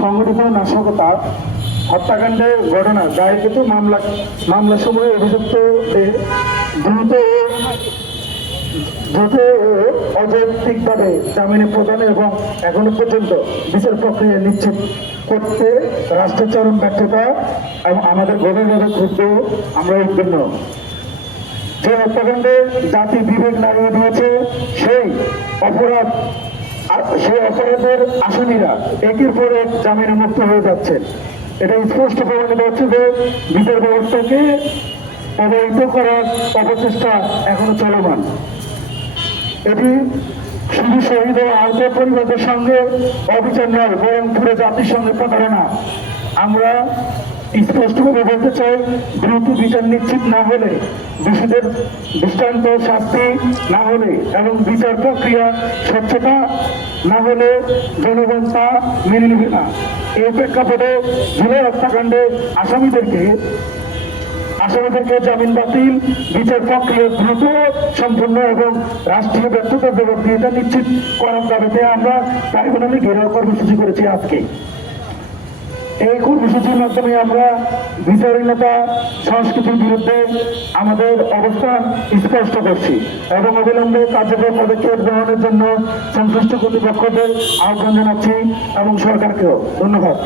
সংঘটিত নাশকতা হত্যাকাণ্ডের ঘটনা দায়েরকৃত মামলাসমূহে অভিযুক্তদের দ্রুত ও অযৌক্তিকভাবে জামিনে প্রদান এবং এখনো পর্যন্ত বিচার প্রক্রিয়া নিশ্চিত করতে রাষ্ট্রের চরম ব্যর্থতা এবং আমাদের গভীরভাবে ক্ষুব্ধ আমরা উদ্বিগ্ন। যে হত্যাকাণ্ডে জাতি বিবেক নাড়িয়ে দিয়েছে সেই অপরাধের আসামিরা একের পর এক জামিনে মুক্ত হয়ে যাচ্ছে। এটা স্পষ্ট প্রমাণিত হচ্ছে যে বিচার ব্যবস্থাকে প্রভাবিত করার অপচেষ্টা এখনো চলমান। এটি শুধু শহীদ ও আহত পরিবারের সঙ্গে অবিচার নয়, বরং পুরো জাতির সঙ্গে প্রতারণা। আমরা স্পষ্টভাবে বলতে চাই, দ্রুত বিচার নিশ্চিত না হলে, দোষীদের দৃষ্টান্ত শাস্তি না হলে এবং বিচার প্রক্রিয়া স্বচ্ছতা না হলে জনগণ তা মেনে নেবে না। এই প্রেক্ষাপটে জুলাই হত্যাকাণ্ডে আসামিদেরকে জামিন বাতিল, বিচার প্রক্রিয়া দ্রুত সম্পূর্ণ এবং রাষ্ট্রীয় ব্যর্থতার জবাবদিহিতা নিশ্চিত করার দাবিতে আমরা ট্রাইব্যুনালে ঘেরাও কর্মসূচি করেছি। আজকে এই কর্মসূচির মাধ্যমে আমরা বিচারহীনতা সংস্কৃতির বিরুদ্ধে আমাদের অবস্থান স্পষ্ট করছি এবং অবিলম্বে কার্যকর পদক্ষেপ গ্রহণের জন্য সংশ্লিষ্ট কর্তৃপক্ষদের আহ্বান জানাচ্ছি এবং সরকারকেও ধন্যবাদ।